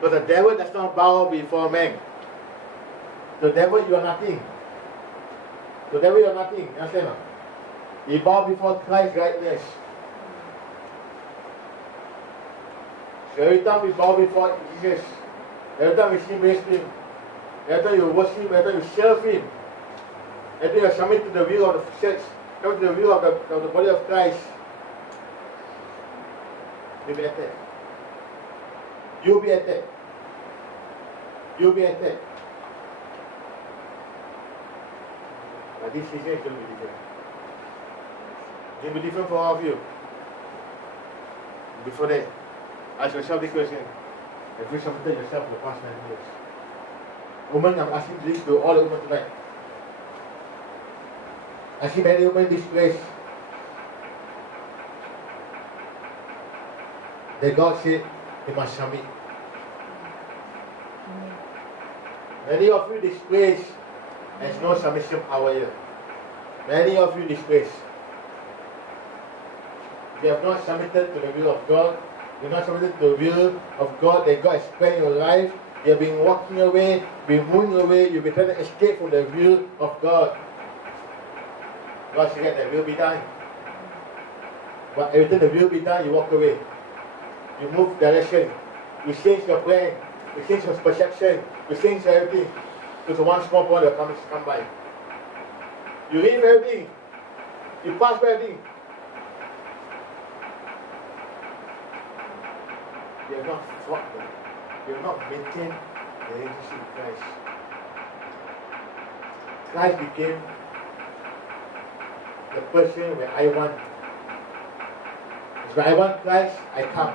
But the devil does not bow before man. The devil, you are nothing. The devil, you are nothing. You understand? He bow before Christ's rightness. So every time we bow before Jesus, every time we sing praise Him, every time you worship Him, every time you serve Him, every time you submit to the will of the church, to the will of the body of Christ, you'll be attacked. You'll be attacked. You'll be attacked. But this season is going to be different. It will be different for all of you. Before that, ask yourself this question. Have you submitted yourself for the past 9 years? Woman, I'm asking this to all the women tonight. I see many women in this place. That God said they must submit. Many of you in this place has no submission power here. Many of you in this place, you have not submitted to the will of God. You have not submitted to the will of God that God has planned in your life. You have been walking away, been moving away. You've been trying to escape from the will of God. God said that will be done. But every time the will be done, you walk away. You move direction. You change your plan. You change your perception. You change everything. Because one small point will come by. You leave everything. You pass by everything. You have not fought them. You have not maintained the relationship with Christ. Christ became the person where I want. When I want Christ, I come.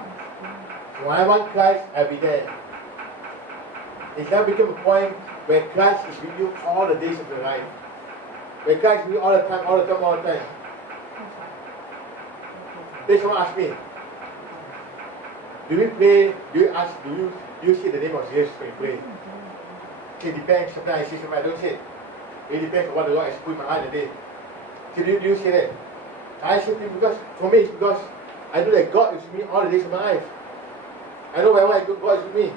When I want Christ, I'll be there. It's now become a point where Christ is with you all the days of your life. Where Christ is with you all the time, all the time, all the time. Then someone asked me, do we pray, do you say the name of Jesus when you pray? It depends. Sometimes I say something, I don't say it. It depends on what the Lord has put in my heart today. So do you say that? I say it because, for me, it's because I know that God is with me all the days of my life. I know wherever I go, God is with me.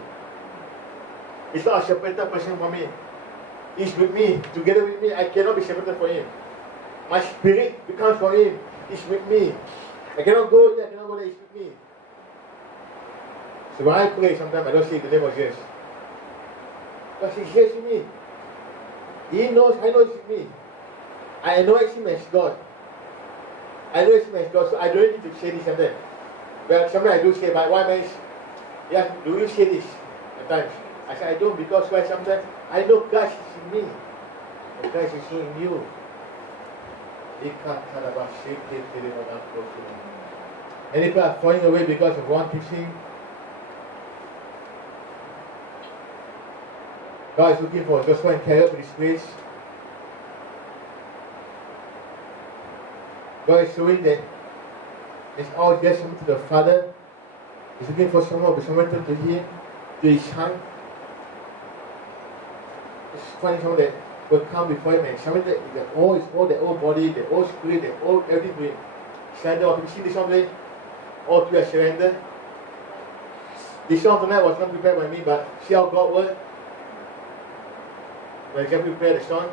It's not a separated person from me. He's with me, together with me. I cannot be separated from Him. My spirit becomes from Him. He's with me. I cannot go here, I cannot go there. He's with me. So when I pray, sometimes I don't say the name of Jesus. Because He hears me. He knows, I know He's with me. I acknowledge Him as God. I know Him as God, so I don't need to say this and that. Well, sometimes I do say, but why man? Yeah, do you say this at times? I say I don't, because why sometimes I know Christ is in me. And Christ is in you. Many people are falling away because of wrong teaching. God is looking for gospel and carry up this place. God is showing that it's all just submitted to the Father. He's looking for someone to be submitted to Him, to His Son. It's finding someone that will come before Him and submit the whole body, the whole spirit, the whole everything to Him. Surrender. You see this one today? All to surrender. This song tonight was not prepared by me, but see how God worked. When I prepared the song,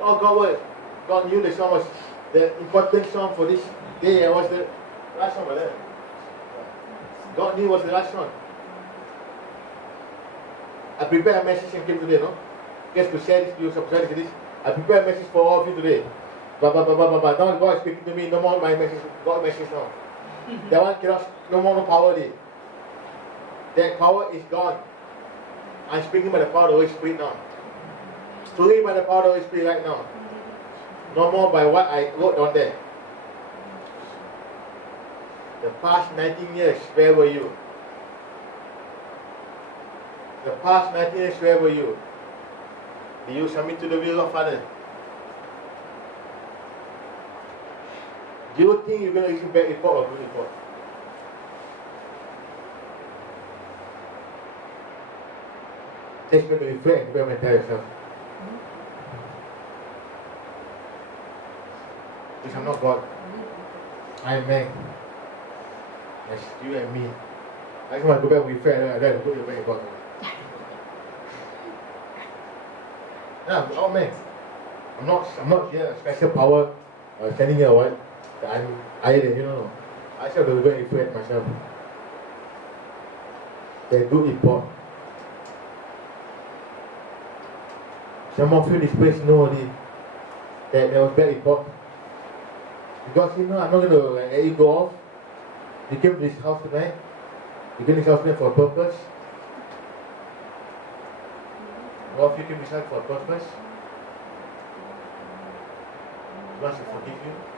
oh, God worked. God knew the song was the important song for this day. It was the last song, brother. God knew it was the last one. I prepared a message and came today, no? Just to share this to you, subscribe to this. I prepared a message for all of you today. Now God is speaking to me, no more my message, God message now. That one cannot, no more power there. That power is gone. I'm speaking by the power of the Holy Spirit now. Speaking by the power of the Holy Spirit right now. No more by what I wrote on there. The past 19 years, where were you? The past 19 years, where were you? Did you submit to the will of Father? Do you think you're going to receive bad report or good report? Just going to reflect and tell yourself. Because I'm not God. I am man. That's you and me. I just want to go back with fair, I don't have to put you back in God. Yeah, I'm out man. I'm not here a special power standing here or what. That I'm higher than you know. I still have to go and influence myself. They're good report. Some of you in this place know already that there was bad report. Because you know I'm not going to let you go off. You came to this house tonight. You came to this house tonight for a purpose. A lot of you came to this house for a purpose. God should forgive you.